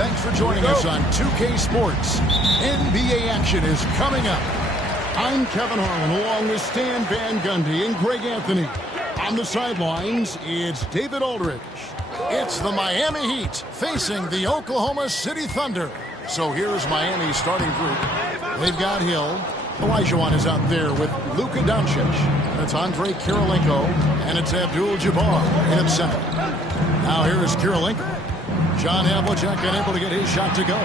Thanks for joining us on 2K Sports. NBA action is coming up. I'm Kevin Harlan along with Stan Van Gundy and Greg Anthony. On the sidelines, it's David Aldridge. It's the Miami Heat facing the Oklahoma City Thunder. So here's Miami's starting group. They've got Hill. Olajuwon is out there with Luka Doncic. That's Andre Kirilenko, and it's Abdul-Jabbar in center. Now here is Kirilenko. John Havlicek unable to get his shot to go.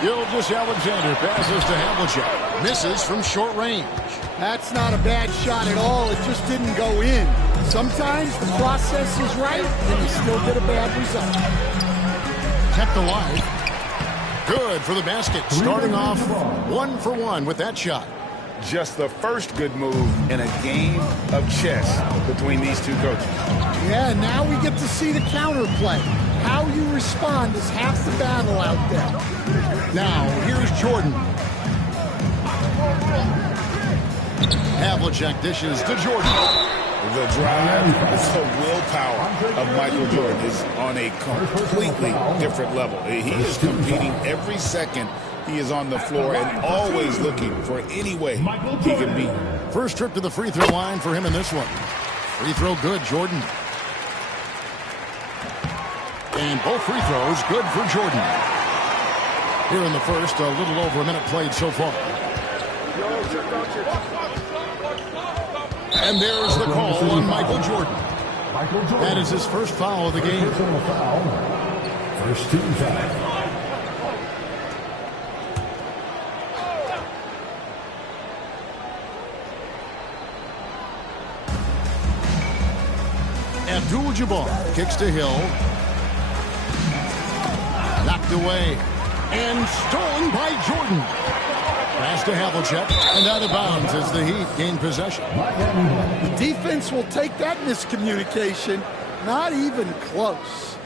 Gilgeous-Alexander passes to Havlicek. Misses from short range. That's not a bad shot at all. It just didn't go in. Sometimes the process is right, and you still get a bad result. Kept alive. Good for the basket. Starting off 1 for 1 with that shot. Just the first good move in a game of chess between these two coaches. Yeah, now we get to see the counterplay. How you respond is half the battle out there. Now, here's Jordan. Havlicek dishes to Jordan. The drive, the willpower of Michael Jordan is on a completely different level. He is competing every second he is on the floor and always looking for any way he can beat. First trip to the free throw line for him in this one. Free throw good, Jordan. And both free throws good for Jordan. Here in the first, a little over a minute played so far. And there's the call on Michael Jordan. That is his first foul of the game. First team foul. Abdul-Jabbar kicks to Hill. Knocked away. And stolen by Jordan. Pass to Havlicek, and out of bounds as the Heat gain possession. The defense will take that miscommunication. Not even close.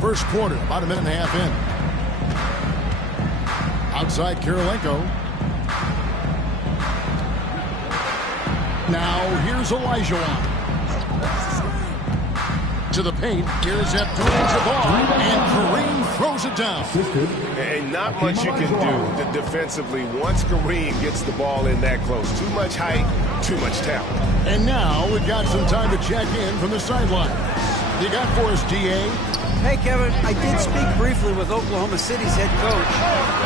First quarter, about a minute and a half in. Outside Kirilenko. Now here's Olajuwon. To the paint, here's Abdul-Jabbar, and Kareem throws it down. And not much you can do defensively once Kareem gets the ball in that close. Too much height, too much talent. And now we've got some time to check in from the sideline. You got for us, D.A.? Hey, Kevin, I did speak briefly with Oklahoma City's head coach.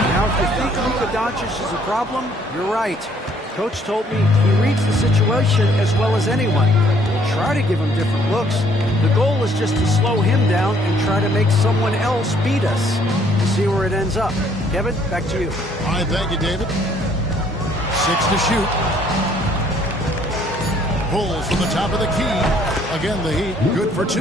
Now, if you think Luka Doncic is a problem, you're right. Coach told me he reads the situation as well as anyone. We'll try to give him different looks. The goal is just to slow him down and try to make someone else beat us. We'll see where it ends up. Kevin, back to you. All right, thank you, David. 6 to shoot. Pulls from the top of the key. Again, the Heat good for 2.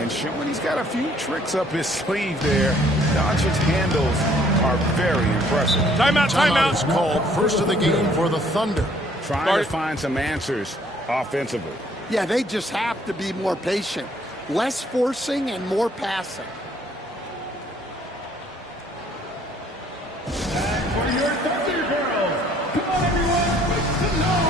And showing he's got a few tricks up his sleeve there. Doncic's handles are very impressive. Timeout is called. First of the game for the Thunder. Trying to find some answers offensively. Yeah, they just have to be more patient. Less forcing and more passing. For your Thunder girls, come on everyone, make some noise!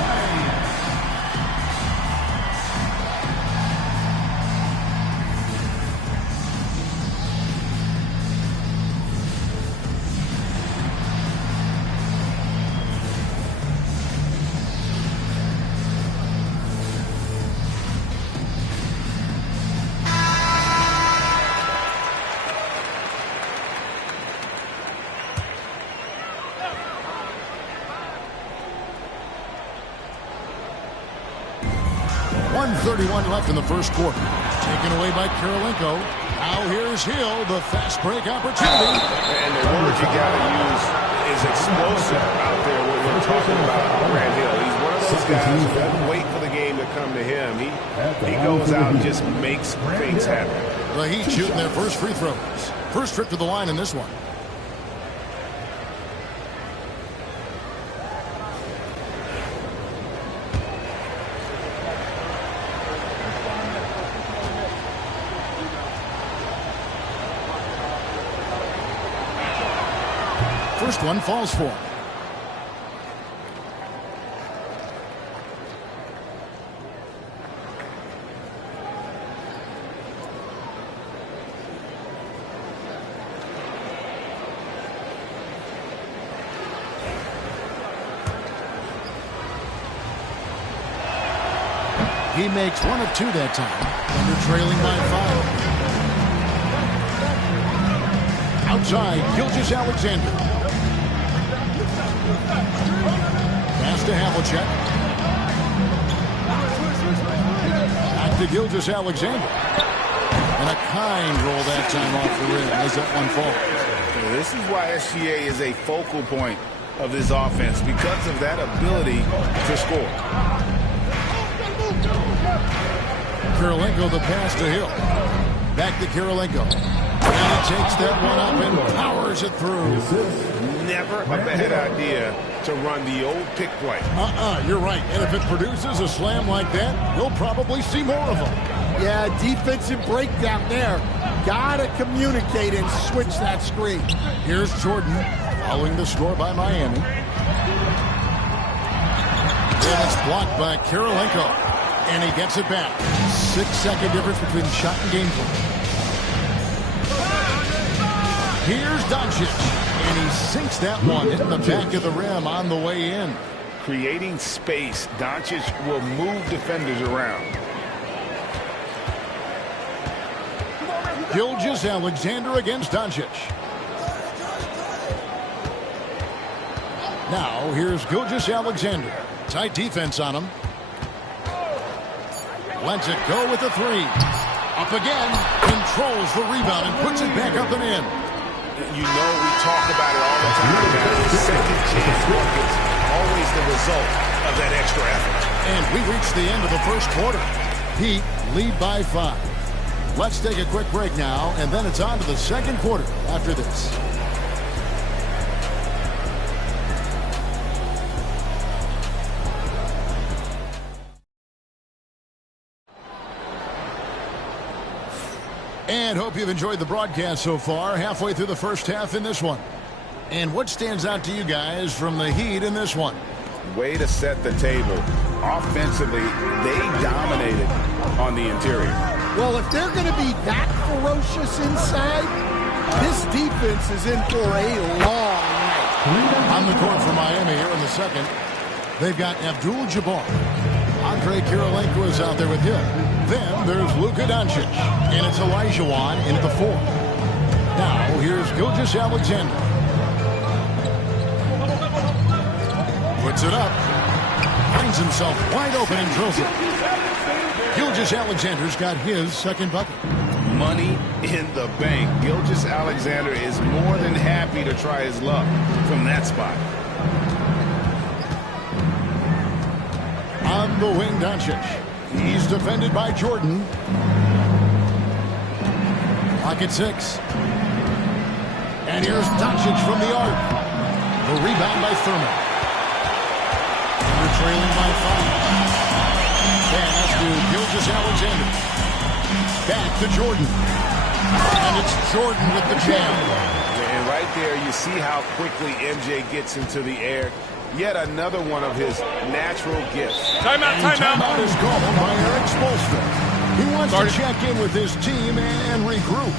Left in the first quarter. Taken away by Kirilenko. Now here's Hill, the fast break opportunity. And the word you got to use is explosive out there when we're talking about Grant Hill. He's one of those guys who doesn't wait for the game to come to him. He goes out and just makes things happen. The Heat shooting their first free throws. First trip to the line in this one. First one falls for him. He makes one of two that time, and they're trailing by 5. Outside, Gilgeous-Alexander. Pass to Havlicek. Back to Gilgeous-Alexander. And a kind roll that time off the rim as that one falls. This is why SGA is a focal point of this offense, because of that ability to score. Kirilenko the pass to Hill. Back to Kirilenko. And he takes that one up and powers it through. Never a bad idea to run the old pick play. You're right. And if it produces a slam like that, we'll probably see more of them. Yeah, defensive breakdown there. Gotta communicate and switch that screen. Here's Jordan following the score by Miami. And it's blocked by Kirilenko. And he gets it back. 6-second difference between shot and game point. Here's Doncic. And he sinks that one, hitting the back of the rim on the way in. Creating space, Doncic will move defenders around. Gilgeous-Alexander against Doncic. Now, here's Gilgeous-Alexander. Tight defense on him. Lets it go with the three. Up again. Controls the rebound and puts it back up and in. You know, we talk about it all the time, guys. Second chance buckets, always the result of that extra effort. And we reached the end of the first quarter. Heat lead by 5. Let's take a quick break now, and then it's on to the second quarter after this. And hope you've enjoyed the broadcast so far, halfway through the first half in this one. And what stands out to you guys from the Heat in this one? Way to set the table. Offensively, they dominated on the interior. Well, if they're going to be that ferocious inside, this defense is in for a long night. On the court for Miami here in the second, they've got Abdul-Jabbar. Andre Kirilenko is out there with him. Then there's Luka Doncic, and it's Olajuwon into the fourth. Now here's Gilgeous-Alexander. Puts it up. Finds himself wide open and drills it. Gilgeous-Alexander's got his second bucket. Money in the bank. Gilgeous-Alexander is more than happy to try his luck from that spot. On the wing, Doncic. He's defended by Jordan. Pocket 6. And here's Doncic from the arc. The rebound by Thurman. They're trailing by 5. Pass to Gilgeous-Alexander. Back to Jordan. And it's Jordan with the jam. And right there, you see how quickly MJ gets into the air. Yet another one of his natural gifts. Timeout is called by Eric Spoelstra. He wants to check in with his team and regroup.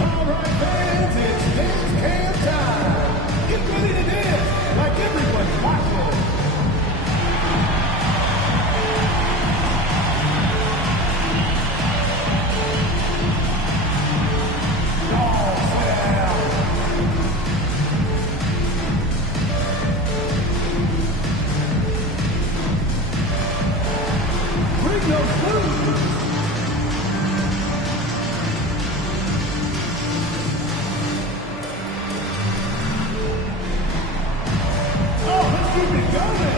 All right, fans, it's dance cam time. Get ready to dance like everyone's watching. Bring your food. Oh, let's keep it going.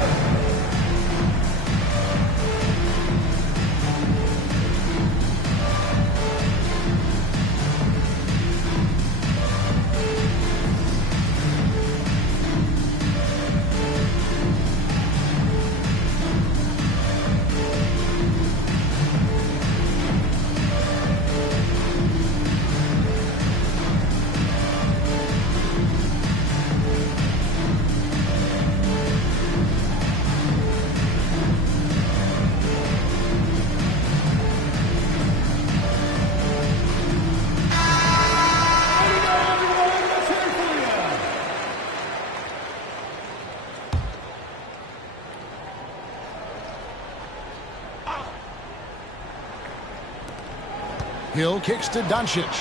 Hill kicks to Doncic.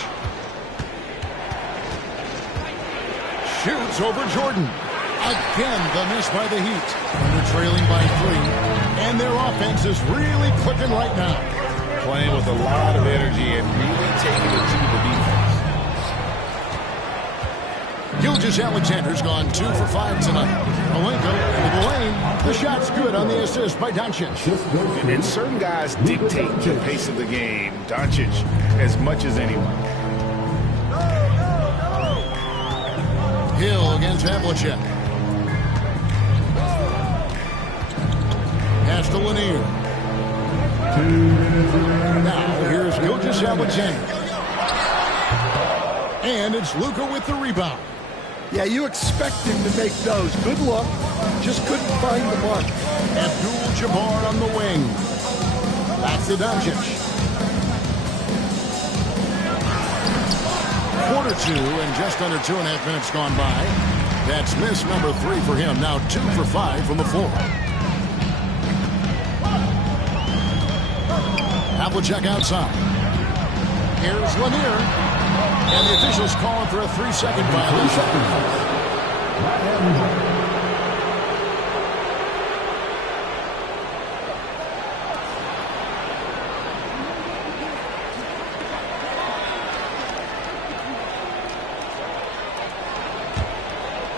Shoots over Jordan. Again, the miss by the Heat. They're trailing by 3. And their offense is really clicking right now. Playing with a lot of energy and really taking it to the defense. Gilgeous-Alexander's gone 2 for 5 tonight. Malenko into the lane. The shot's good on the assist by Doncic. And certain guys dictate the pace of the game. Doncic as much as anyone. Hill against Havlicek. Pass to Lanier. Now here's Gilgeous-Alexander. And it's Luka with the rebound. Yeah, you expect him to make those. Good luck. Just couldn't find the mark. Abdul-Jabbar on the wing. Back to Doncic. Quarter 2 and just under 2.5 minutes gone by. That's miss number 3 for him. Now 2 for 5 from the floor. Havlicek outside. Here's Lanier. And the officials calling for a 3-second violation.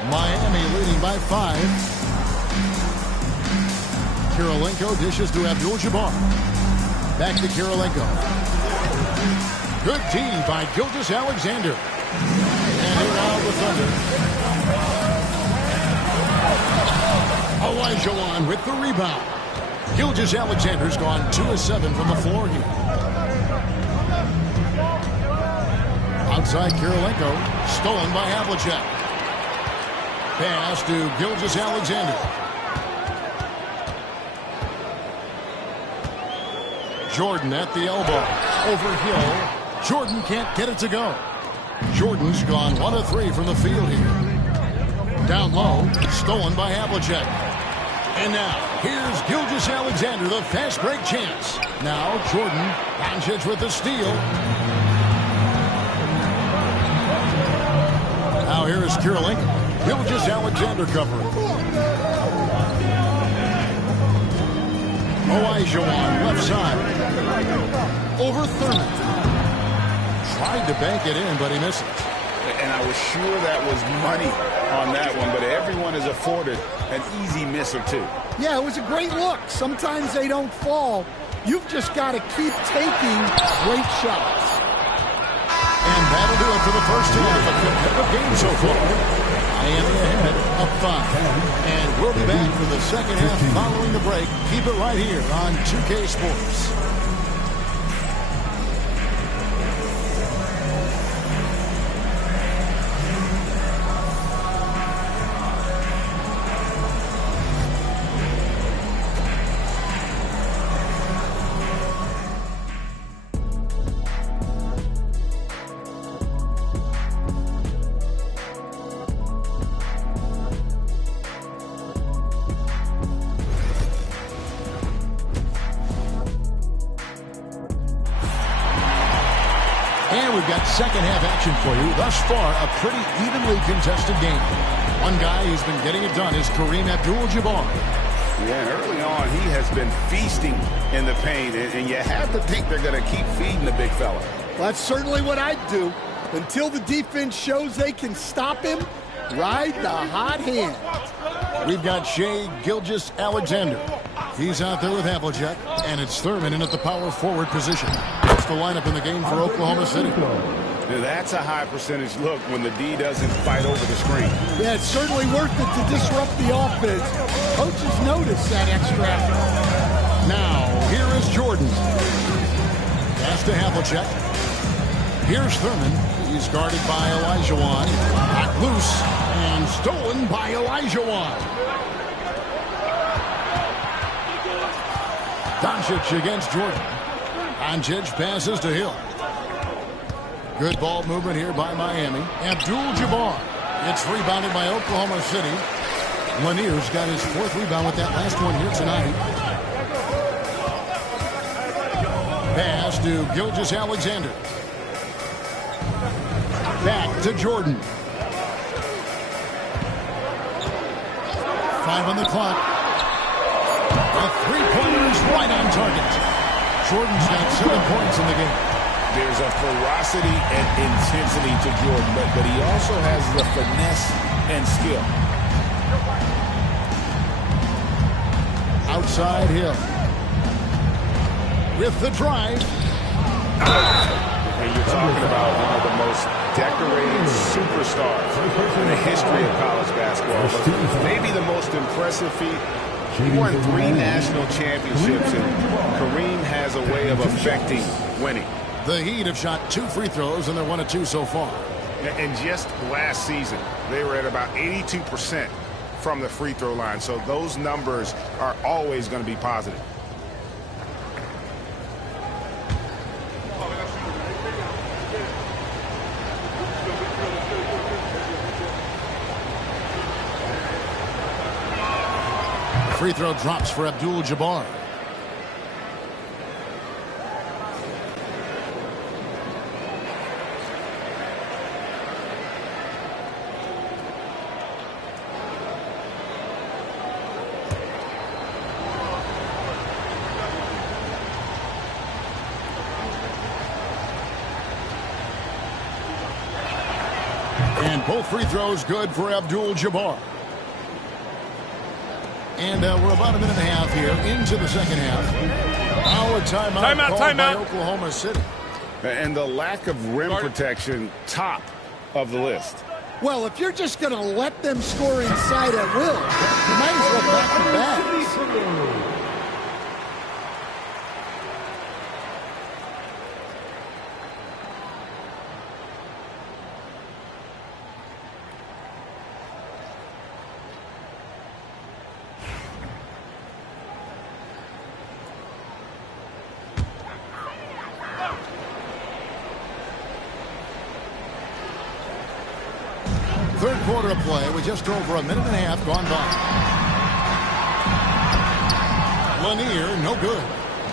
Miami leading by 5. Kirilenko dishes to Abdul-Jabbar. Back to Kirilenko. Good D by Gilgeous-Alexander. And here now the Thunder. Olajuwon with the rebound. Gilgeous-Alexander's gone 2 of 7 from the floor here. Outside Kirilenko. Stolen by Havlicek. Pass to Gilgeous-Alexander. Jordan at the elbow. Over Hill. Jordan can't get it to go. Jordan's gone 1 of 3 from the field here. Down low. Stolen by Havlicek. And now, here's Gilgeous-Alexander, the fast break chance. Now, Jordan. Doncic with the steal. Now, here is Kirilenko. Gilgeous-Alexander covering. Olajuwon left side. Over Thurman. Tried to bank it in, but he misses. And I was sure that was money on that one, but everyone is afforded an easy miss or 2. Yeah, it was a great look. Sometimes they don't fall. You've just got to keep taking great shots. And that'll do it for the first half of the competitive game so far. Miami ahead of 5. And we'll be back for the second half following the break. Keep it right here on 2K Sports. And we've got second half action for you. Thus far, a pretty evenly contested game. One guy who's been getting it done is Kareem Abdul-Jabbar. Yeah, and early on, he has been feasting in the paint, and you have to think they're going to keep feeding the big fella. Well, that's certainly what I'd do. Until the defense shows they can stop him, ride the hot hand. We've got Shai Gilgeous-Alexander. He's out there with Havlicek, and it's Thurman in at the power forward position. That's the lineup in the game for Oklahoma City. That's a high percentage look when the D doesn't fight over the screen. Yeah, it's certainly worth it to disrupt the offense. Coaches notice that extra effort. Now, here is Jordan. Pass to Havlicek. Here's Thurman. He's guarded by Olajuwon. Back loose and stolen by Olajuwon. Doncic against Jordan. Doncic passes to Hill. Good ball movement here by Miami. Abdul-Jabbar. It's rebounded by Oklahoma City. Lanier's got his 4th rebound with that last one here tonight. Pass to Gilgeous-Alexander. Back to Jordan. 5 on the clock. The three-pointer is right on target. Jordan's got 7 points in the game. There's a ferocity and intensity to Jordan, but he also has the finesse and skill. Outside Hill. With the drive. And you're talking about one of the most decorated superstars in the history of college basketball. But maybe the most impressive feat. He won 3 national championships, and Kareem has a way of affecting winning. The Heat have shot 2 free throws, and they're 1 of 2 so far. And just last season, they were at about 82% from the free throw line. So those numbers are always going to be positive. Free throw drops for Abdul-Jabbar. And both free throws good for Abdul-Jabbar. And we're about a minute and a half here into the second half. Now a timeout called by Oklahoma City. And the lack of rim protection, top of the list. Well, if you're just going to let them score inside at will, you might as well back the bags. Third quarter of play with just over a minute and a half gone by. Lanier, no good.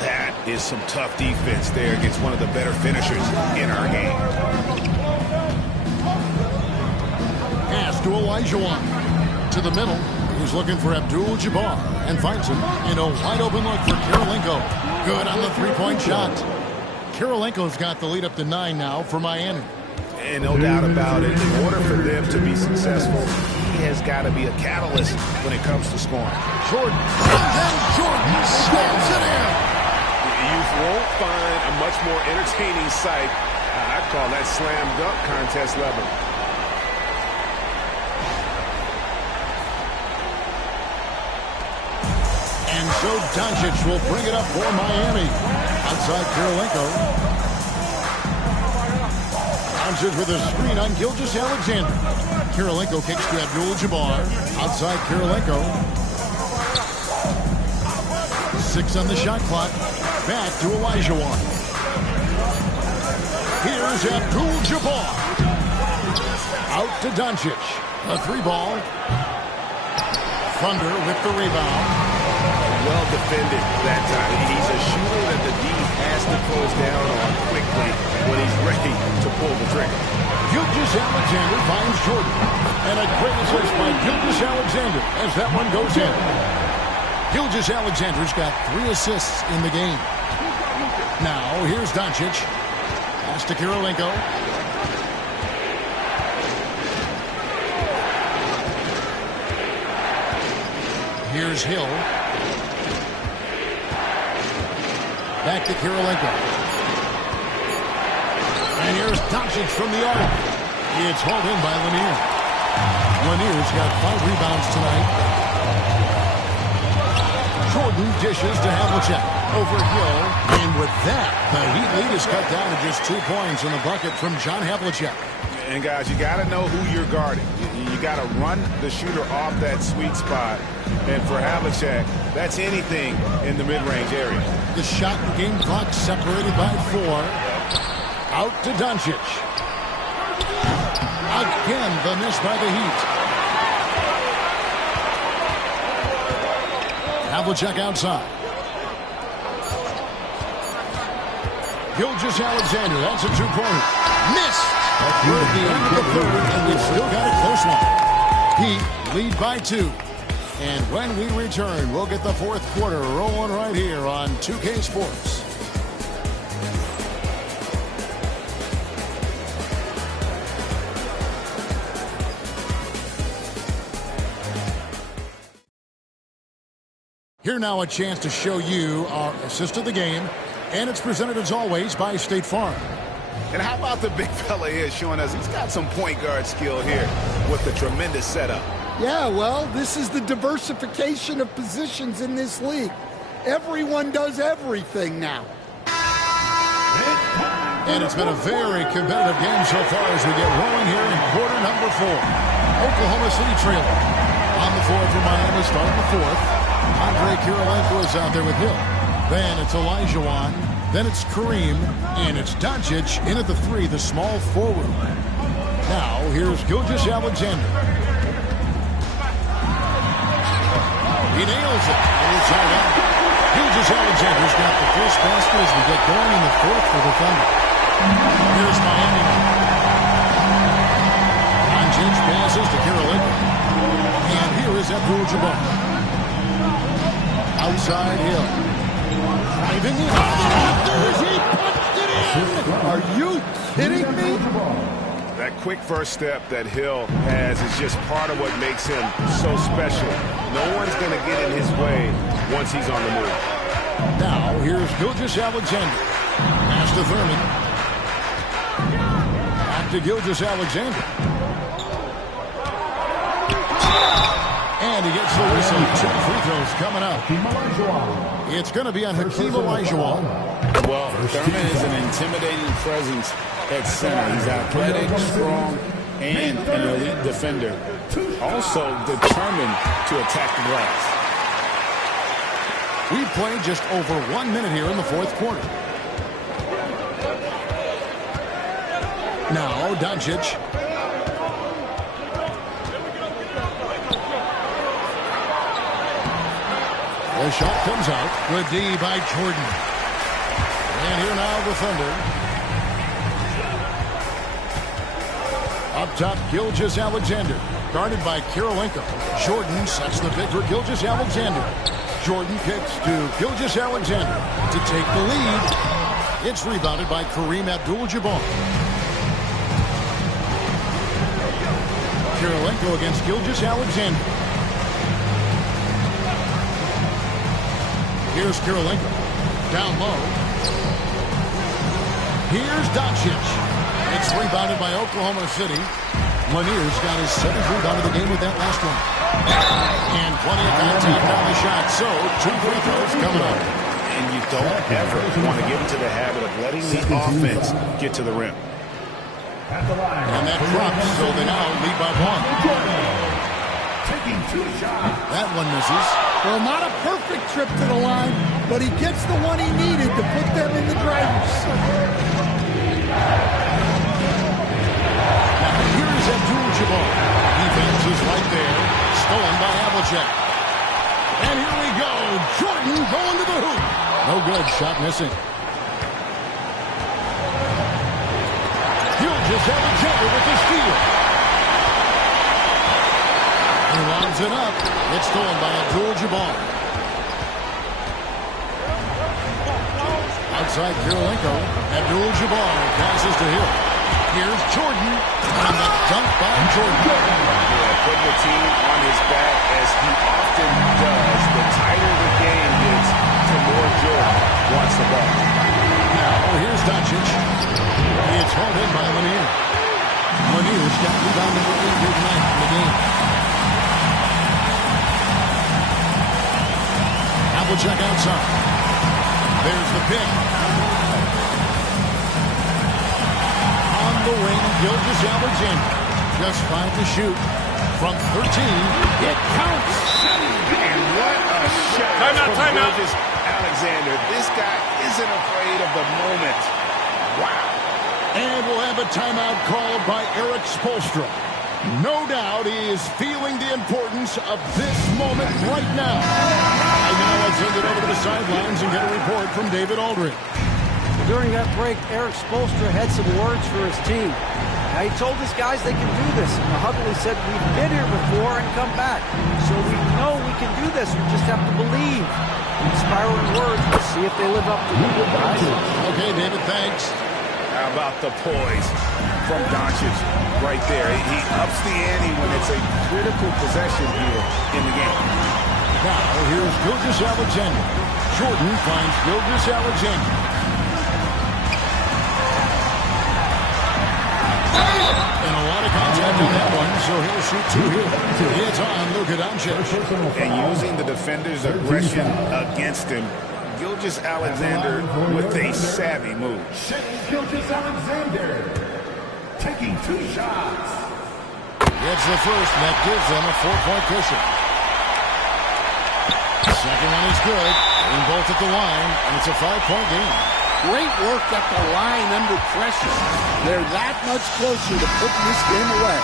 That is some tough defense there against one of the better finishers in our game. Pass to Olajuwon. To the middle. He's looking for Abdul-Jabbar and finds him in a wide open look for Kirilenko. Good on the three-point shot. Kirilenko's got the lead up to 9 now for Miami. And no doubt about it, in order for them to be successful, he has got to be a catalyst when it comes to scoring. Jordan. And then Jordan slams it in. You won't find a much more entertaining sight. I'd call that slam dunk contest level. And so Doncic will bring it up for Miami. Outside Kirilenko. Doncic with a screen on Gilgeous-Alexander. Kirilenko kicks to Abdul-Jabbar. Outside Kirilenko. 6 on the shot clock. Back to Olajuwon. Here's Abdul-Jabbar. Out to Doncic. A 3-ball. Thunder with the rebound. Well defended that time. He's a shooter that the D has to close down on quickly when he's ready to pull the trigger. Gilgeous-Alexander finds Jordan. And a great assist by Gilgeous-Alexander as that one goes in. Gilgeous-Alexander's got 3 assists in the game. Now, here's Doncic. Pass to Kirilenko. Here's Hill. Back to Kirilenko. And here's Doncic from the arc. It's hauled in by Lanier. Lanier's got 5 rebounds tonight. Jordan dishes to Havlicek. Over Hill. And with that, the Heat lead is cut down to just 2 points in the bucket from John Havlicek. And guys, you got to know who you're guarding. You got to run the shooter off that sweet spot. And for Havlicek, that's anything in the mid-range area. The shot and game clock separated by 4. Out to Doncic. Again, the miss by the Heat. Havlicek outside. Gilgeous Alexander. That's a two-pointer. Missed. We're at the end of the third, and we've still got a close one. Heat lead by 2. And when we return, we'll get the fourth quarter rolling right here on 2K Sports. Here now a chance to show you our assist of the game, and it's presented as always by State Farm. And how about the big fella here showing us he's got some point guard skill here with the tremendous setup. Yeah, well, this is the diversification of positions in this league. Everyone does everything now. And it's been a very competitive game so far as we get rolling here in quarter number 4. Oklahoma City trailing. On the floor for Miami, starting the fourth. Andre Kirilenko is out there with Hill. Then it's Olajuwon. Then it's Kareem. And it's Doncic in at the 3, the small forward. Now, here's Gilgeous Alexander. He nails it. Inside out. Gilgeous Alexander's got the first basket as we get going in the fourth for the Thunder. Here's Miami. Doncic passes to Kirilenko. And here is Abdul-Jabbar. Outside Hill. Driving in. He punched it in. Are you kidding me? That quick first step that Hill has is just part of what makes him so special. No one's going to get in his way once he's on the move. Now, here's Gilgeous Alexander. Pass to Thurman. Back to Gilgeous Alexander. And he gets the whistle. 2 free throws coming up. It's going to be on Hakeem Olajuwon. Well, Thurman is an intimidating presence at center. He's athletic, strong, and an elite defender. Also determined to attack the glass. We've played just over 1 minute here in the fourth quarter. Now, Doncic. The shot comes out. Good D by Jordan. And here now the Thunder. Up top, Gilgeous Alexander. Guarded by Kirilenko. Jordan sets the pick for Gilgeous Alexander. Jordan kicks to Gilgeous Alexander to take the lead. It's rebounded by Kareem Abdul-Jabbar. Kirilenko against Gilgeous Alexander. Here's Kirilenko. Down low. Here's Doncic. It's rebounded by Oklahoma City. Lanier's got his 7th rebound of the game with that last one. And plenty of contact on the shot. So, 2 free throws coming up. And you don't ever want to get into the habit of letting the offense get to the rim. And that drops, so they now lead by 1. Taking 2 shots. That one misses. Well, not a perfect trip to the line, but he gets the one he needed to put them in the driver's seat. Now here's Abdul-Jabbar. Defense is right there. Stolen by Havlicek. And here we go. Jordan going to the hoop. No good. Shot missing. Gilgeous Alexander with the steal. He lines it up. It's stolen by Abdul-Jabbar. Outside Kirilenko. Abdul-Jabbar passes to Hill. Here's Jordan. And the dunk by Jordan. Yeah, putting the team on his back as he often does. The tighter the game gets, the more Jordan wants the ball. Now here's Doncic. It's hauled in by Lanier. Lanier's got rebound number 8 here tonight in the game. Havlicek outside. There's the pick. On the wing, Gilgeous Alexander. Just 5 to shoot. From 13, it counts. And what a shot from Gilgeous Alexander. This guy isn't afraid of the moment. Wow. And we'll have a timeout called by Erik Spoelstra. No doubt he is feeling the importance of this moment right now. Right now, let's send it over to the sidelines and get a report from David Aldridge. During that break, Eric Spoelstra had some words for his team. Now, he told his guys they can do this. In the huddle, he said, we've been here before and come back. So we know we can do this. We just have to believe. Inspiring words. We'll see if they live up to them, guys. Okay, David, thanks. How about the poise from Doncic right there? He ups the ante when it's a critical possession here in the game. Now, here's Gilgeous-Alexander. Jordan finds Gilgeous-Alexander. And a lot of contact on that one, so he'll shoot two here. It's on Luka Doncic. And using the defender's aggression against him, Gilgeous-Alexander with a savvy move. Gilgeous-Alexander taking 2 shots. Gets the first, and that gives them a 4-point cushion. The second one is good. Getting both at the line, and it's a 5-point game. Great work at the line under pressure. They're that much closer to putting this game away.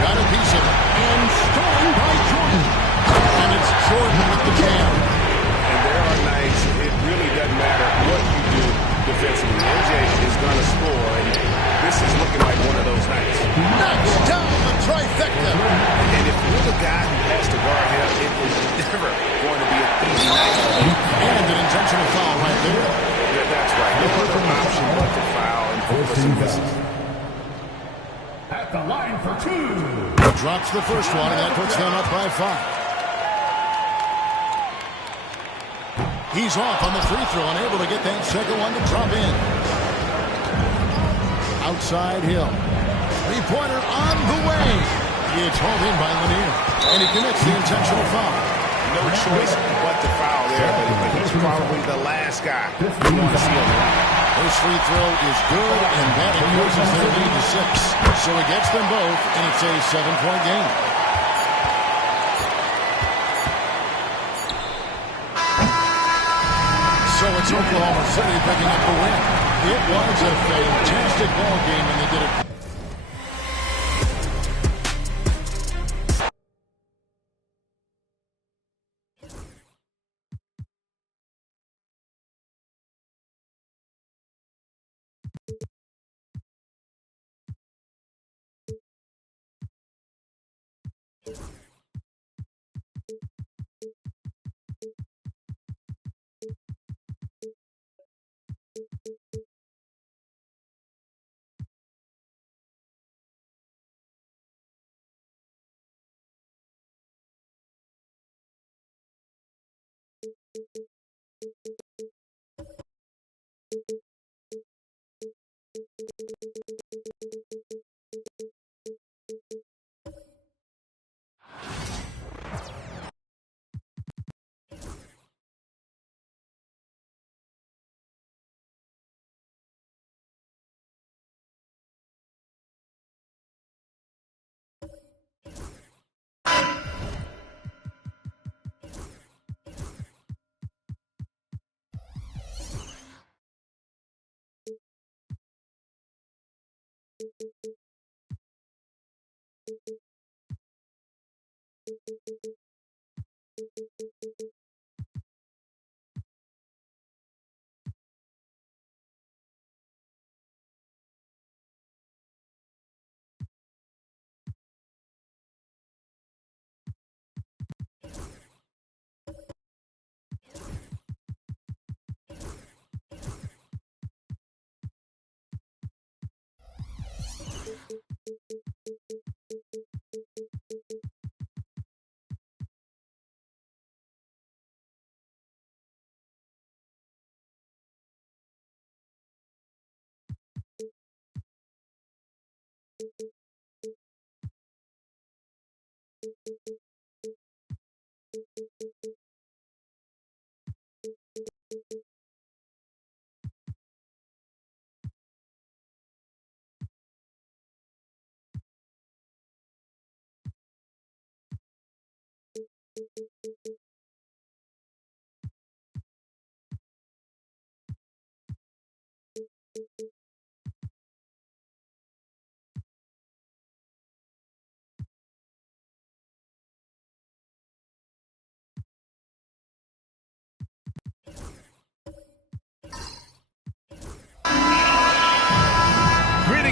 Got a piece of it. And stolen by Jordan. And it's Jordan with the jam. And there are nights it really doesn't matter what you do defensively. MJ is going to score, and this is looking like one of those nights. Knocks down the trifecta. And if you're the guy who has to guard him, it is never going to be an easy night for you. And an intentional foul right there. That's right. No other option but to foul and hope for some misses. At the line for 2. Drops the first one, and that puts them up by 5. He's off on the free throw, unable to get that second one to drop in. Outside Hill. Three-pointer on the way. It's hauled in by Lanier. And he commits the intentional foul. No choice but to foul there, but he's probably the last guy you want to see on the line. First free throw is good, and that increases their lead to 6. So he gets them both, and it's a 7-point game. So it's Oklahoma City picking up the win. It was a fantastic ball game, and they did it.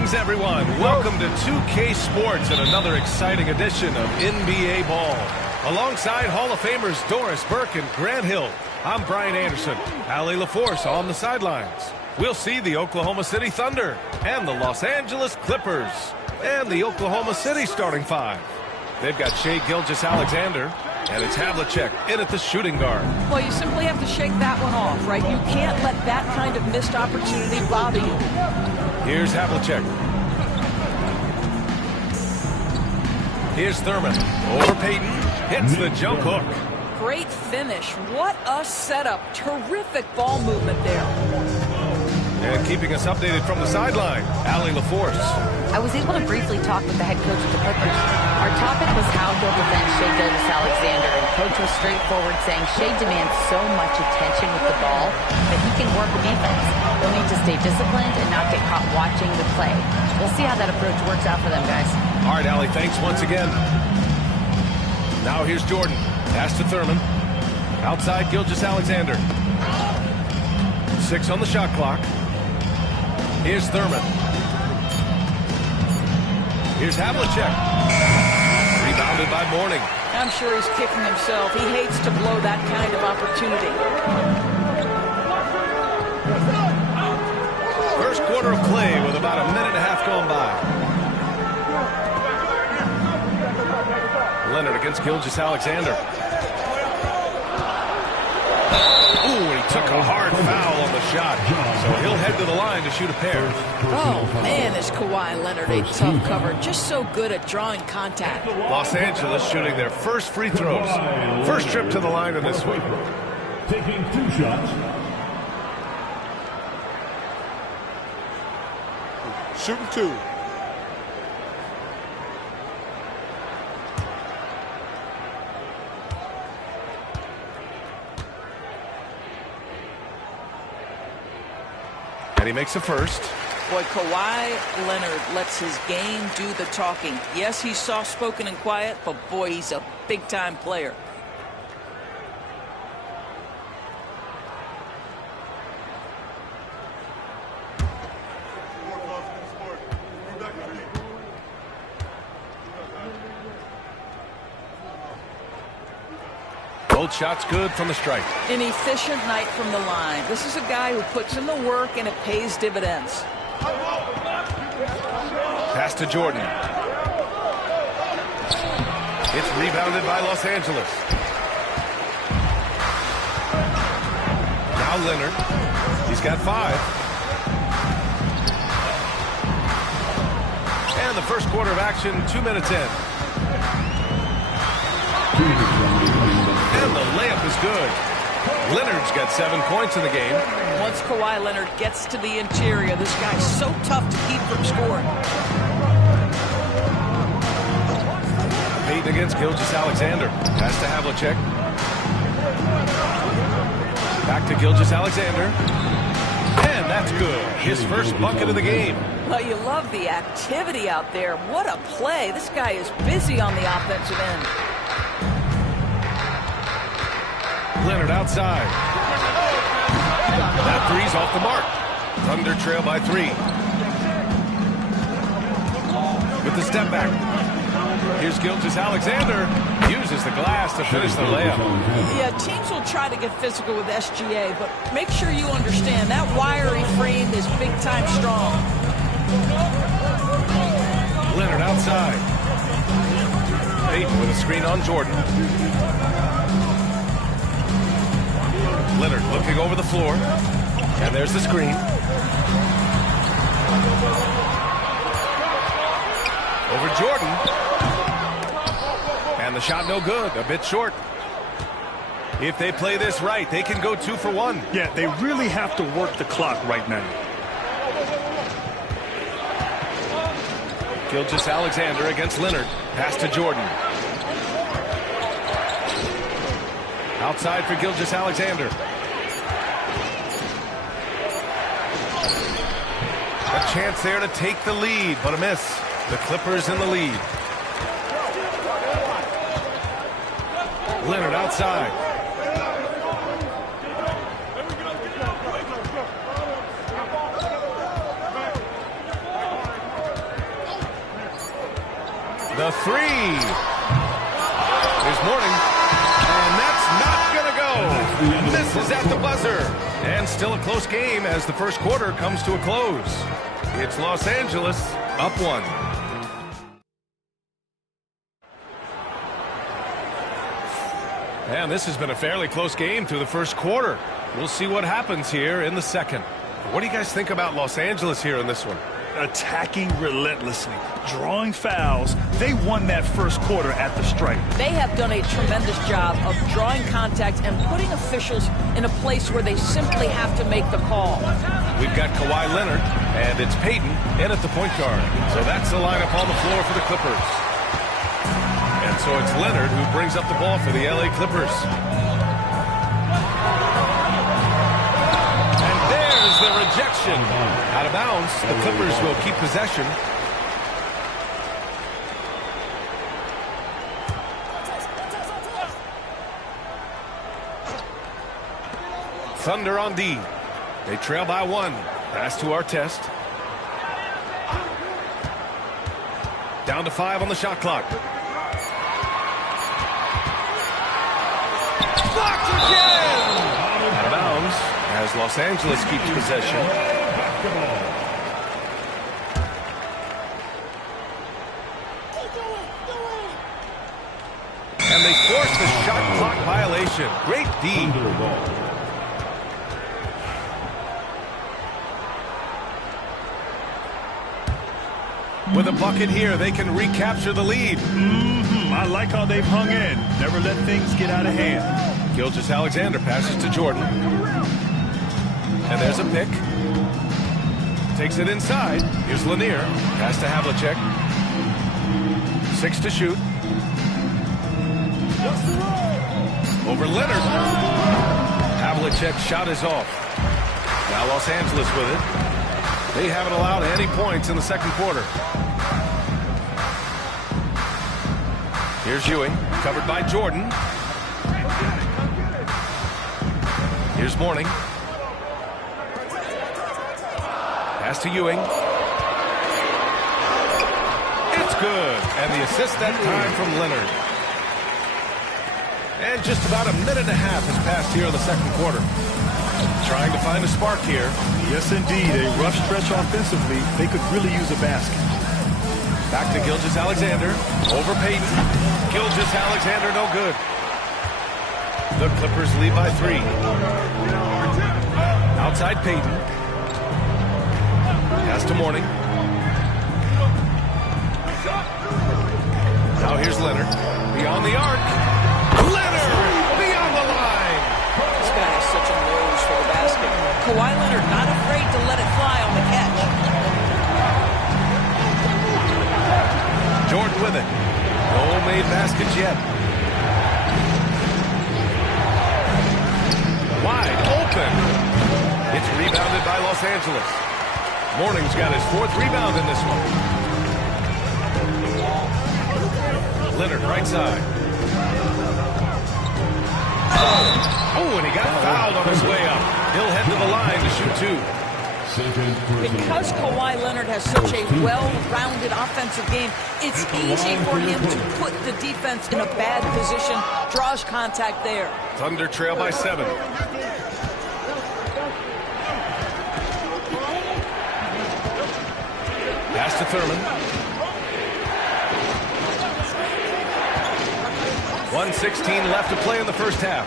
Greetings, everyone. Welcome to 2K Sports and another exciting edition of NBA Ball. Alongside Hall of Famers Doris Burke and Grant Hill, I'm Brian Anderson. Allie LaForce on the sidelines. We'll see the Oklahoma City Thunder and the Los Angeles Clippers and the Oklahoma City starting five. They've got Shai Gilgeous-Alexander, and it's Havlicek in at the shooting guard. Well, you simply have to shake that one off, right? You can't let that kind of missed opportunity bother you. Here's Havlicek. Here's Thurman. Over Payton. Hits the jump hook. Great finish. What a setup. Terrific ball movement there. And keeping us updated from the sideline, Allie LaForce. I was able to briefly talk with the head coach of the Clippers. Our topic was how he'll defend Shai Gilgeous-Alexander, and coach was straightforward, saying Shai demands so much attention with the ball that he can work defense. They'll need to stay disciplined and not get caught watching the play. We'll see how that approach works out for them, guys. All right, Allie, thanks once again. Now here's Jordan. Pass to Thurman. Outside Gilgeous-Alexander. 6 on the shot clock. Here's Thurman. Here's Havlicek. Rebounded by Mourning. I'm sure he's kicking himself. He hates to blow that kind of opportunity. First quarter of play with about a minute and a half gone by. Leonard against Gilgeous-Alexander. Ooh, and he took a hard foul on the shot. So he'll head to the line to shoot a pair. Oh, man, is Kawhi Leonard a tough cover. Just so good at drawing contact. Los Angeles shooting their first free throws. First trip to the line in this week. Taking 2 shots. Shooting 2. And he makes a first. Boy, Kawhi Leonard lets his game do the talking. Yes, he's soft-spoken and quiet, but boy, he's a big-time player. Both shots good from the stripe. An efficient night from the line. This is a guy who puts in the work and it pays dividends. Pass to Jordan. It's rebounded by Los Angeles. Now Leonard. He's got 5. And the first quarter of action, 2 minutes in. And the layup is good. Leonard's got 7 points in the game. Once Kawhi Leonard gets to the interior, this guy's so tough to keep from scoring. Payton against Gilgeous-Alexander. Pass to Havlicek. Back to Gilgeous-Alexander. And that's good. His first bucket of the game. Well, you love the activity out there. What a play. This guy is busy on the offensive end. Leonard outside. That three's off the mark. Thunder trail by 3. With the step back. Here's Gilgeous-Alexander. Uses the glass to finish the layup. Yeah, teams will try to get physical with SGA, but make sure you understand that wiry frame is big-time strong. Leonard outside. Payton with a screen on Jordan. Leonard looking over the floor. And there's the screen. Over Jordan. And the shot no good. A bit short. If they play this right, they can go 2 for 1. Yeah, they really have to work the clock right now. Gilgeous-Alexander against Leonard. Pass to Jordan. Outside for Gilgeous-Alexander. A chance there to take the lead, but a miss. The Clippers in the lead. Leonard outside. The three. Here's Mourning. And that's not going to go. Misses at the buzzer. And still a close game as the first quarter comes to a close. It's Los Angeles up 1. And this has been a fairly close game through the first quarter. We'll see what happens here in the second. What do you guys think about Los Angeles here in this one? Attacking relentlessly, drawing fouls. They won that first quarter at the stripe. They have done a tremendous job of drawing contact and putting officials in a place where they simply have to make the call. We've got Kawhi Leonard, and it's Payton in at the point guard. So that's the lineup on the floor for the Clippers. And so it's Leonard who brings up the ball for the LA Clippers. And there's the rejection. Out of bounds, the Clippers will keep possession. Thunder on D. They trail by 1. Pass to Artest. Down to 5 on the shot clock. Blocked again! Out of bounds as Los Angeles keeps possession. And they force the shot clock violation. Great D. With a bucket here, they can recapture the lead. I like how they've hung in. Never let things get out of hand. Gilgeous-Alexander passes to Jordan. And there's a pick. Takes it inside. Here's Lanier. Pass to Havlicek. 6 to shoot. Over Leonard. Havlicek's shot is off. Now Los Angeles with it. They haven't allowed any points in the second quarter. Here's Ewing, covered by Jordan. Here's Mourning. Pass to Ewing. It's good. And the assist that time from Leonard. And just about a minute and a half has passed here in the second quarter. Trying to find a spark here. Yes, indeed. A rough stretch offensively. They could really use a basket. Back to Gilgeous-Alexander. Over Payton. Gilgeous-Alexander, no good. The Clippers lead by 3. Outside Payton. Pass to Mourning. Now here's Leonard. Beyond the arc. Leonard! Beyond the line! This guy has such a nose for the basket. Kawhi Leonard not afraid to let it fly on the catch. Jordan with it. No made baskets yet. Wide open. It's rebounded by Los Angeles. Mourning's got his 4th rebound in this one. Leonard right side. Oh, and he got fouled on his way up. He'll head to the line to shoot 2. Because Kawhi Leonard has such a well-rounded offensive game, it's easy for him to put the defense in a bad position, draws contact there. Thunder trail by 7. Pass to Thurman. 1:16 left to play in the first half.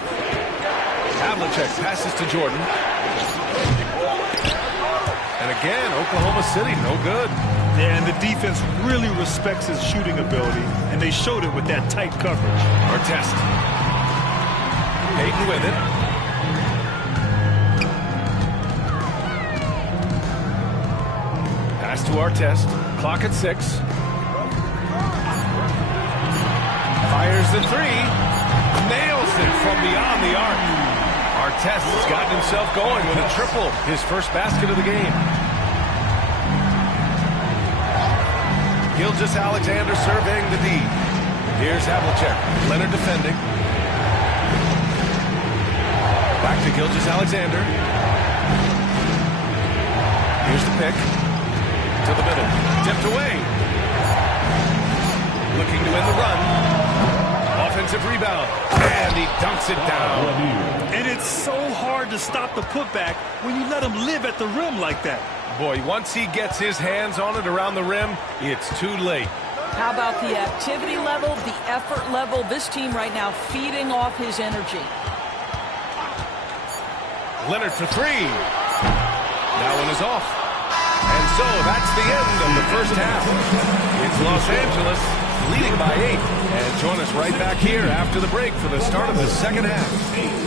Havlicek passes to Jordan. And again, Oklahoma City, no good. Yeah, and the defense really respects his shooting ability, and they showed it with that tight coverage. Artest. Payton with it. Pass to Artest. Clock at 6. Fires the 3. Nails it from beyond the arc. Artest has gotten himself going with a triple. His first basket of the game. Gilgeous-Alexander surveying the D. Here's Havlicek. Leonard defending. Back to Gilgeous-Alexander. Here's the pick. To the middle. Tipped away. to win the run. Offensive rebound, and he dunks it down. And it's so hard to stop the putback when you let him live at the rim like that. Boy, once he gets his hands on it around the rim, it's too late. How about the activity level, the effort level? This team right now feeding off his energy. Leonard for three. That one is off. And so that's the end of the first half. It's Los Angeles leading by 8. And join us right back here after the break for the start of the second half.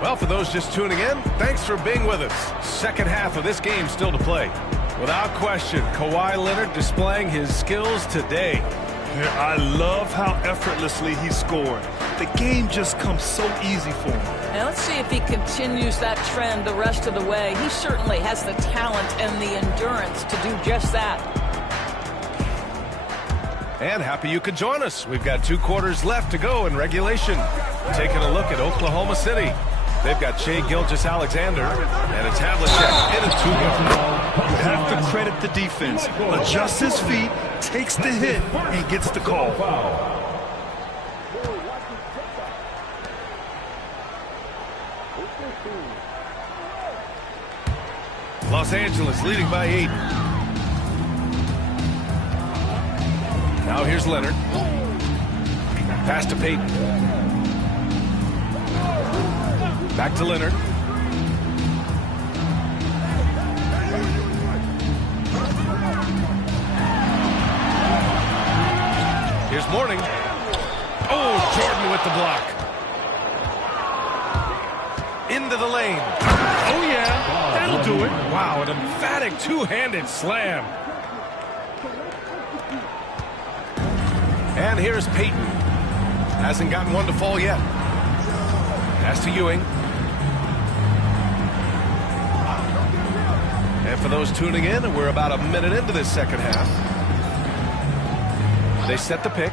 Well, for those just tuning in, thanks for being with us. Second half of this game still to play. Without question, Kawhi Leonard displaying his skills today. I love how effortlessly he scored. The game just comes so easy for him. Now let's see if he continues that trend the rest of the way. He certainly has the talent and the endurance to do just that. And happy you could join us. We've got 2 quarters left to go in regulation. Taking a look at Oklahoma City. They've got Shai Gilgeous-Alexander and it's Havlicek in a 2-guard. You have to credit the defense. Adjusts his feet, takes the hit, and gets the call. Los Angeles leading by 8. Now here's Leonard. Pass to Payton. Back to Leonard. Here's Mourning. Oh, Jordan with the block. Into the lane. Oh, yeah. That'll do it. Wow, an emphatic two-handed slam. And here's Payton. Hasn't gotten one to fall yet. Pass to Ewing. And for those tuning in, we're about a minute into this second half. They set the pick.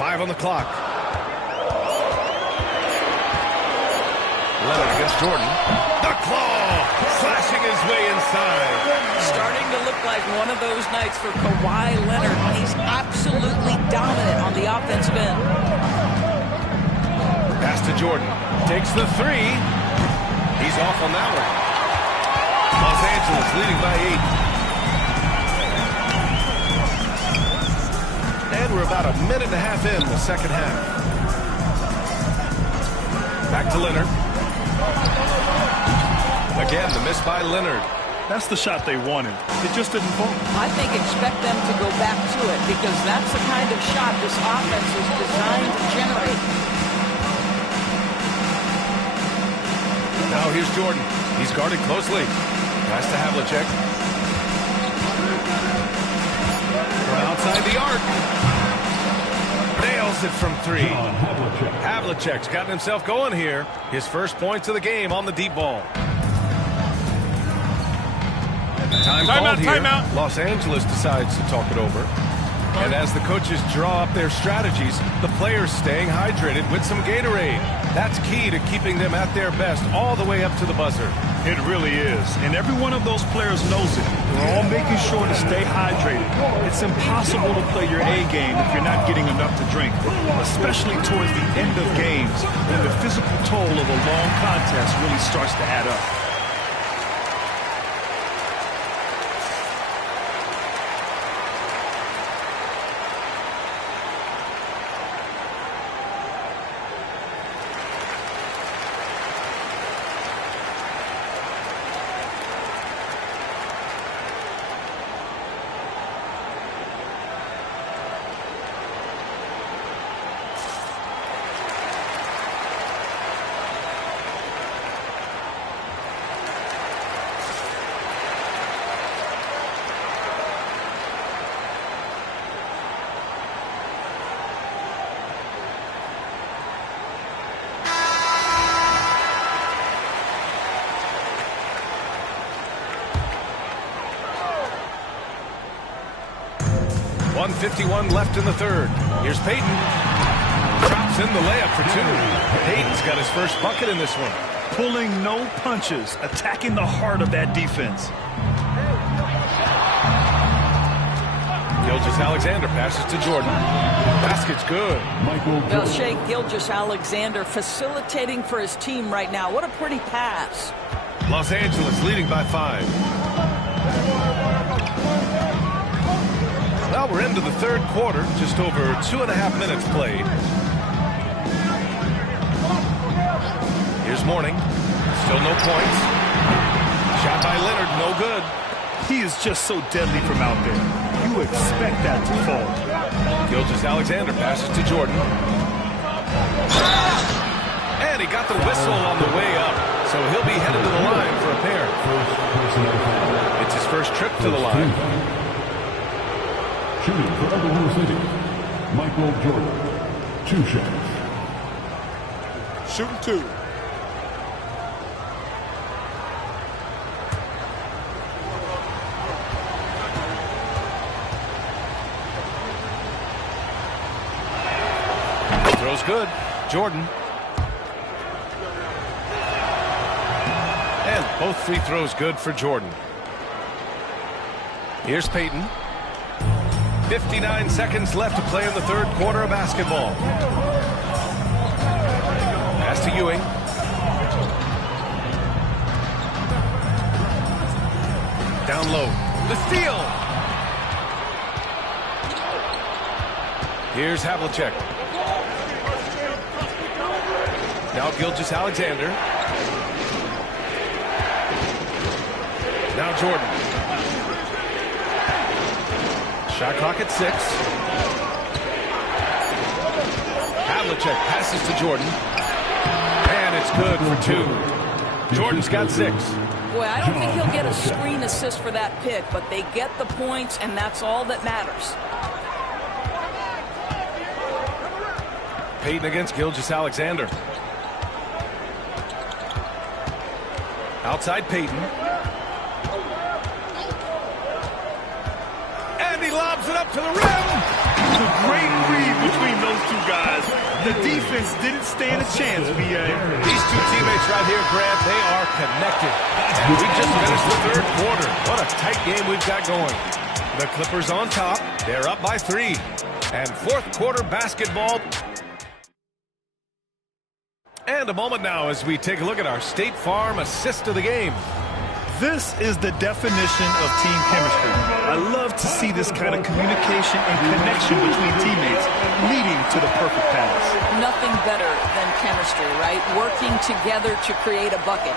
5 on the clock. Leonard against Jordan. The claw! Slashing his way inside. Starting to look like one of those nights for Kawhi Leonard. He's absolutely dominant on the offensive end. Pass to Jordan. Takes the 3. He's off on that one. Los Angeles leading by 8. And we're about a minute and a half in the second half. Back to Leonard. Again, the miss by Leonard. That's the shot they wanted. It just didn't fall. I think expect them to go back to it because that's the kind of shot this offense is designed to generate. Now here's Jordan. He's guarded closely. Pass to Havlicek. From outside the arc. Nails it from 3. Havlicek's gotten himself going here. His first points of the game on the deep ball. Timeout. Los Angeles decides to talk it over. And as the coaches draw up their strategies, the players staying hydrated with some Gatorade. That's key to keeping them at their best all the way up to the buzzer. It really is. And every one of those players knows it. We're all making sure to stay hydrated. It's impossible to play your A game if you're not getting enough to drink, especially towards the end of games when the physical toll of a long contest really starts to add up. 1:51 left in the third. Here's Payton. Drops in the layup for two. Payton's got his first bucket in this one. Pulling no punches, attacking the heart of that defense. Gilgeous-Alexander passes to Jordan. Basket's good. Well, Shea Gilgeous-Alexander facilitating for his team right now. What a pretty pass. Los Angeles leading by 5. Well, we're into the third quarter. Just over 2.5 minutes played. Here's Mourning. Still no points. Shot by Leonard, no good. He is just so deadly from out there. You expect that to fall. Gilgeous-Alexander passes to Jordan. And he got the whistle on the way up, so he'll be headed to the line for a pair. It's his first trip to the line. Shooting for Oklahoma City, Michael Jordan. 2 shots. Shooting 2. Throw's good. Jordan. And both free throws good for Jordan. Here's Payton. 59 seconds left to play in the third quarter of basketball. Pass to Ewing. Down low. The steal. Here's Havlicek. Now Gilgeous-Alexander. Now Jordan. Shot clock at 6. Havlicek passes to Jordan. And it's good for 2. Jordan's got 6. Boy, I don't think he'll get a screen assist for that pick, but they get the points, and that's all that matters. Payton against Gilgeous-Alexander. Outside Payton. And he lobs it up to the rim. The great read between those two guys. The defense didn't stand a chance, B.A. These two teammates right here, Grant, they are connected. We just finished the third quarter. What a tight game we've got going. The Clippers on top. They're up by 3. And fourth quarter basketball. And a moment now as we take a look at our State Farm assist of the game. This is the definition of team chemistry. I love to see this kind of communication and connection between teammates leading to the perfect pass. Nothing better than chemistry, right? Working together to create a bucket.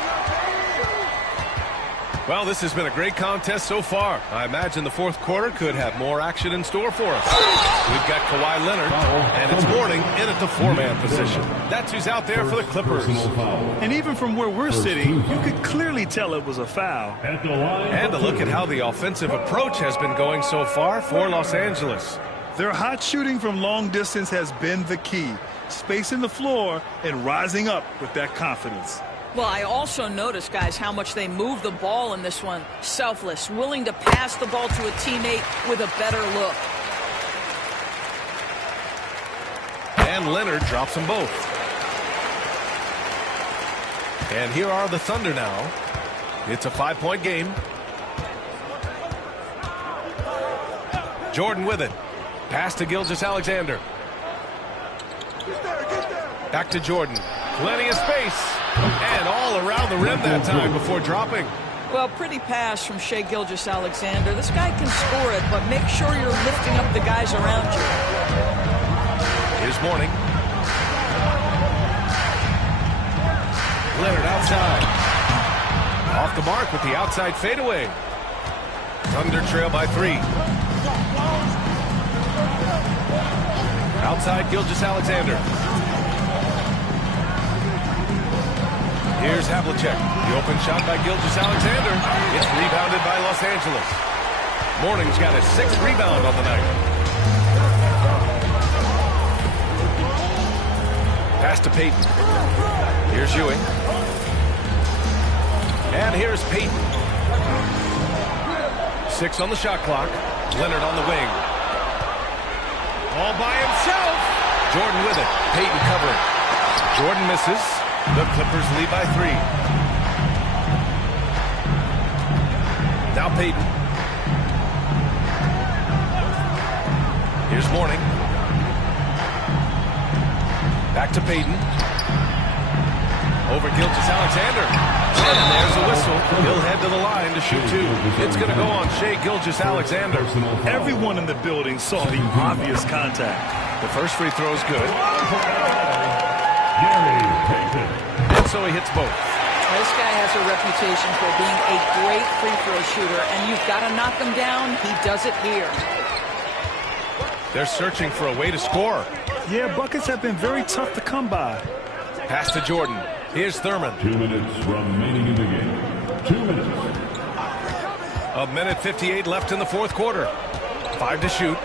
Well, this has been a great contest so far. I imagine the fourth quarter could have more action in store for us. We've got Kawhi Leonard, and it's Mourning in at the 4-man position. That's who's out there for the Clippers. And even from where we're sitting, you could clearly tell it was a foul. And a look at how the offensive approach has been going so far for Los Angeles. Their hot shooting from long distance has been the key. Spacing the floor and rising up with that confidence. Well, I also noticed, guys, how much they move the ball in this one. Selfless, willing to pass the ball to a teammate with a better look. And Leonard drops them both. And here are the Thunder now. It's a 5-point game. Jordan with it. Pass to Gilgeous-Alexander. Back to Jordan. Plenty of space. And all around the rim that time before dropping. Well, pretty pass from Shea Gilgeous-Alexander. This guy can score it, but make sure you're lifting up the guys around you. Here's Mourning. Leonard outside. Off the mark with the outside fadeaway. Thunder trail by 3. Outside Gilgeous-Alexander. Here's Havlicek. The open shot by Gilgeous-Alexander. It's rebounded by Los Angeles. Mourning's got his 6th rebound on the night. Pass to Payton. Here's Ewing. And here's Payton. 6 on the shot clock. Leonard on the wing. All by himself. Jordan with it. Payton covering. Jordan misses. The Clippers lead by 3. Now Payton. Here's Mourning. Back to Payton. Over Gilgeous-Alexander. And there's a whistle. He'll head to the line to shoot 2. It's going to go on Shai Gilgeous-Alexander. Everyone in the building saw the obvious contact. The first free throw is good. And so he hits both. This guy has a reputation for being a great free throw shooter, and you've got to knock him down. He does it here. They're searching for a way to score. Yeah, buckets have been very tough to come by. Pass to Jordan. Here's Thurman. 2 minutes remaining in the game. 2 minutes. A minute 58 left in the fourth quarter. 5 to shoot.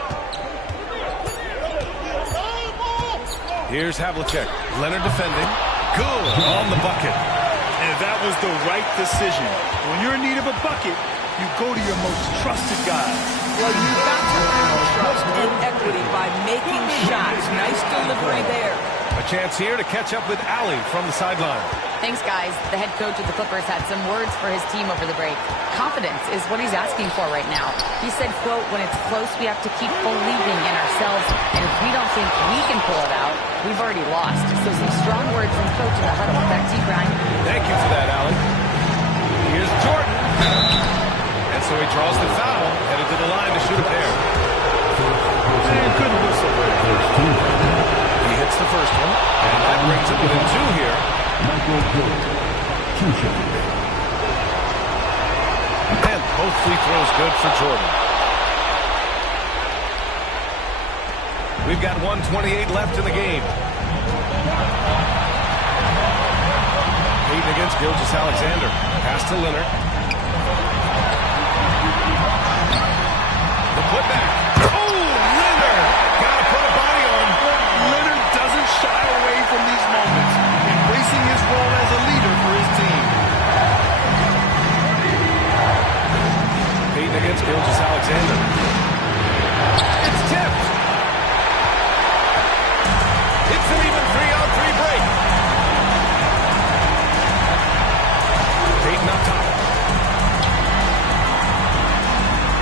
Here's Havlicek. Leonard defending. Good on the bucket. And that was the right decision. When you're in need of a bucket, you go to your most trusted guy. Well, you've got to earn trust and equity by making shots. Nice delivery there. A chance here to catch up with Allie from the sideline. Thanks, guys. The head coach of the Clippers had some words for his team over the break. Confidence is what he's asking for right now. He said, quote, when it's close, we have to keep believing in ourselves. And if we don't think we can pull it out, we've already lost. So some strong words from coach in the huddle. Back to you, Brian. Thank you for that, Allie. Here's Jordan. And so he draws the foul, headed to the line to shoot a pair. And good whistle. He hits the first one, and that brings him within 2 here. Michael Jordan. 2 shots. And both free throws good for Jordan. We've got 1:28 left in the game. Payton against Gilgeous-Alexander. Pass to Leonard. The putback. Oh, Leonard! Gotta put a body on. Leonard doesn't shy away from these moments, embracing his role as a leader for his team. Payton against Gilgeous-Alexander. It's tipped. It's an even 3-on-3 break. Payton up top.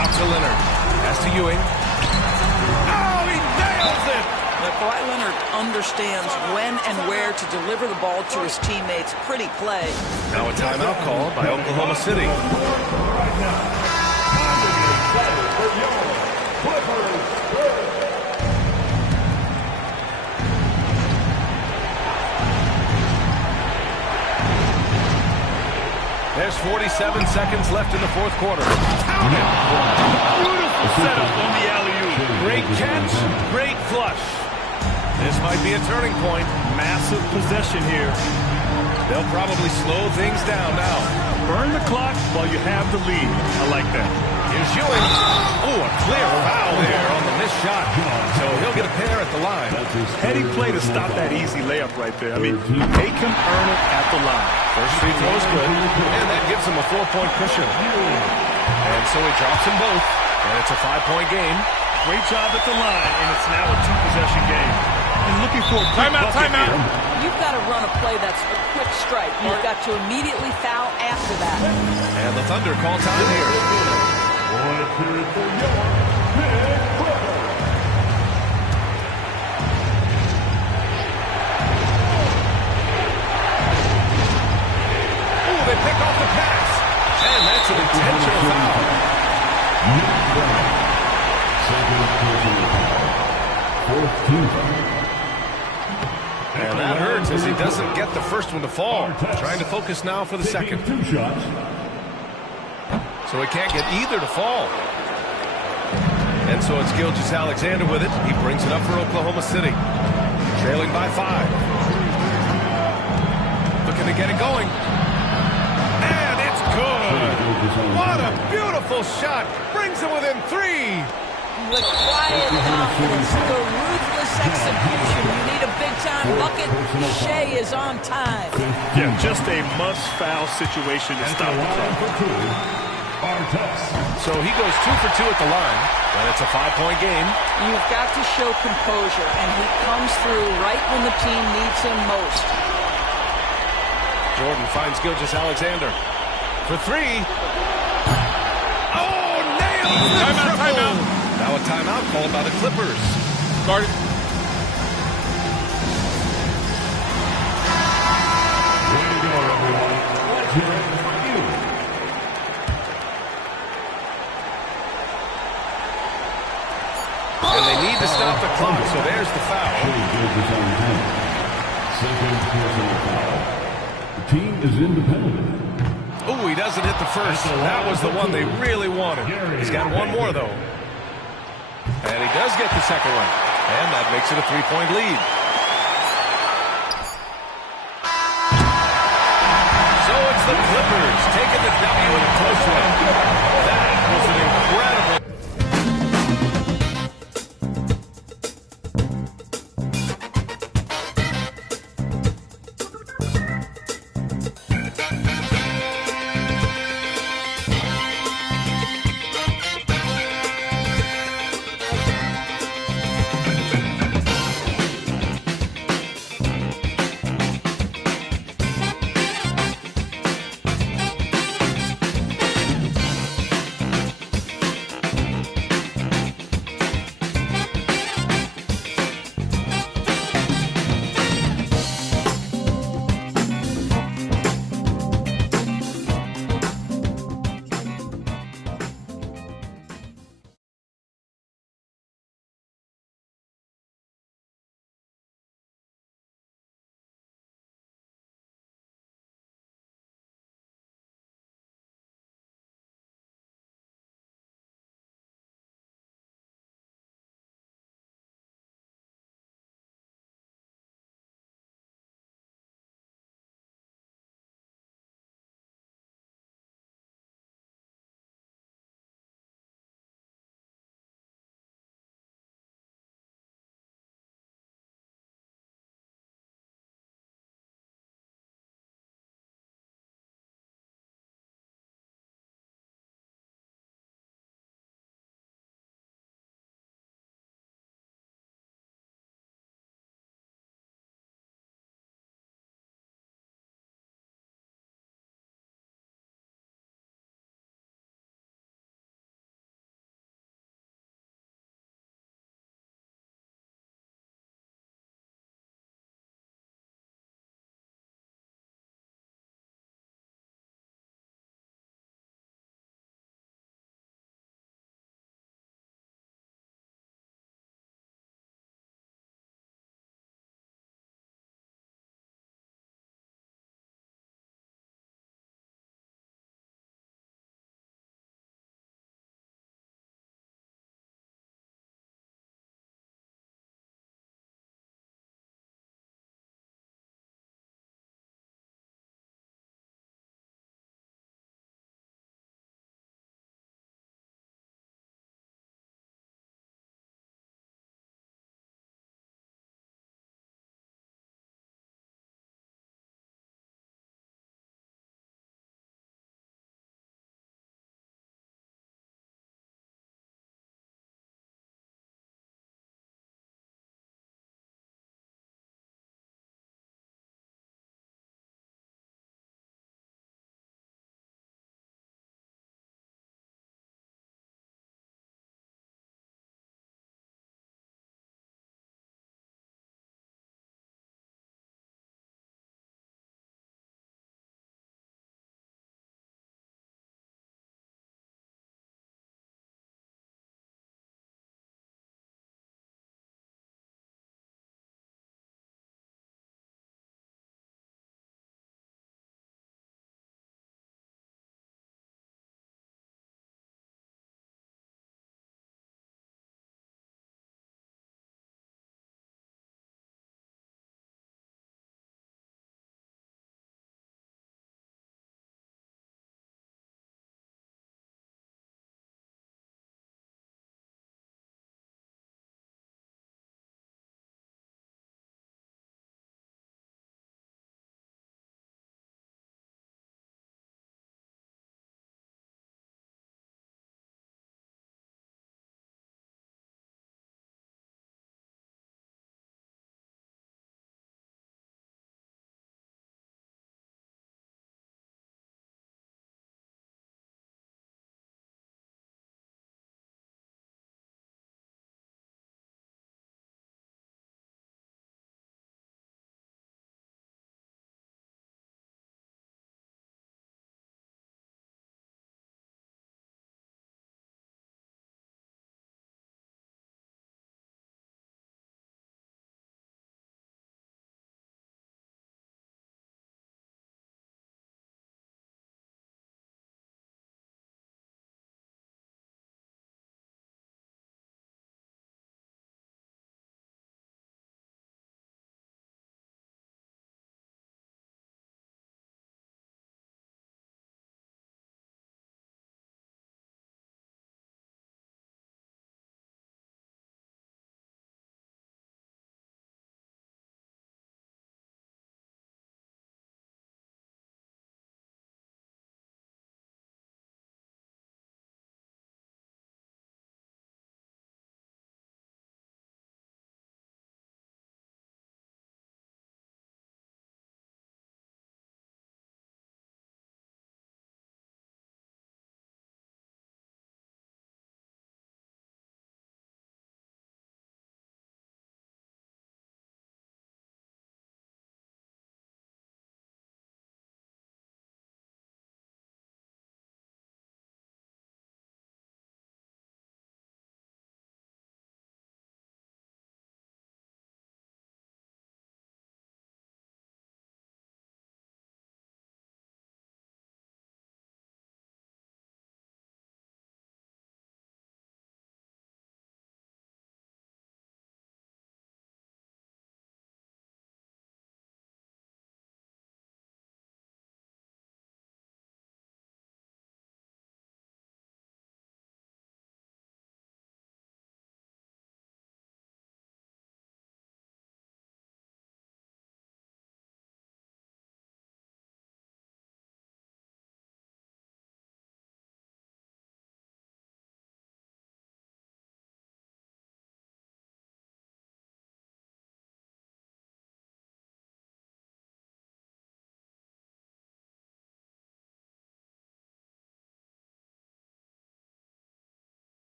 Out to Leonard. Pass to Ewing. Oh, he nails it! But Kawhi Leonard understands when and where to deliver the ball to his teammates. Pretty play. Now a timeout called by Oklahoma City. There's 47 seconds left in the fourth quarter. Beautiful setup on the alley-oop. Great catch, great flush. This might be a turning point. Massive possession here. They'll probably slow things down now. Burn the clock while you have the lead. I like that. Here's Ewing. Oh, a clear foul there on the missed shot. So he'll get a pair at the line. Heady play to stop that easy layup right there. I mean, make him earn it at the line. First free throw is good, and that gives him a 4-point cushion. And so he drops them both, and it's a 5-point game. Great job at the line, and it's now a 2-possession game. And looking for a quick bucket here. You've got to run a play that's a quick strike. You've got to immediately foul after that. And the Thunder call time here. They pick off the pass. And that's an intentional foul. And that hurts as he doesn't get the first one to fall. Trying to focus now for the second. 2 shots. So he can't get either to fall. And so it's Gilgeous-Alexander with it. He brings it up for Oklahoma City. Trailing by 5. Looking to get it going. And it's good. What a beautiful shot. Brings it within 3. The quiet confidence, the ruthless execution. You need a big-time bucket. Shai is on time. Yeah, just a must-foul situation to stop the clock. So he goes 2 for 2 at the line, and it's a 5-point game. You've got to show composure, and he comes through right when the team needs him most. Jordan finds Gilgeous-Alexander for 3. Oh, nails the triple! Now a timeout called by the Clippers. Guarded. And they need to stop the clock, so there's the foul. Second personal foul. The team is independent. Oh, he doesn't hit the first. That was the one they really wanted. He's got one more, though. And he does get the second one. And that makes it a 3-point lead. So it's the Clippers taking the W in a close one. That was an incredible